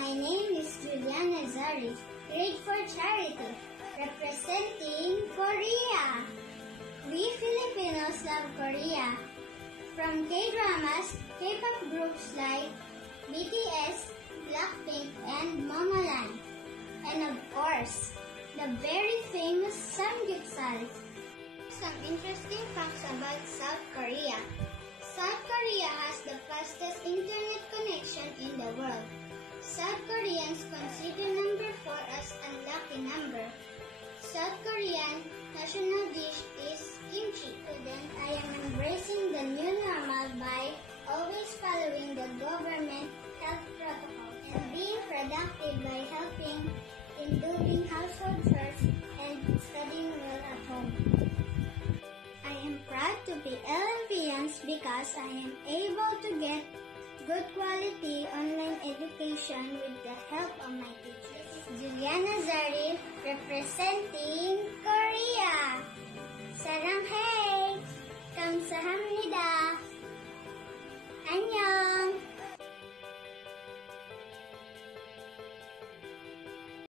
My name is Juliana Zari, grade 4 charity, representing Korea. We Filipinos love Korea. From K-dramas, K-pop groups like BTS, Blackpink, and Momoland. And of course, the very famous Samgyeopsal. Some interesting facts about South Korea. South Korea has the fastest internet connection in the world. South Koreans consider number 4 as unlucky number. South Korean national dish is kimchi. Then I am embracing the new normal by always following the government health protocol and being productive by helping in doing household chores and studying well at home. I am proud to be LMPians because I am able to get good quality online education with the help of my teachers. This is Juliana Zari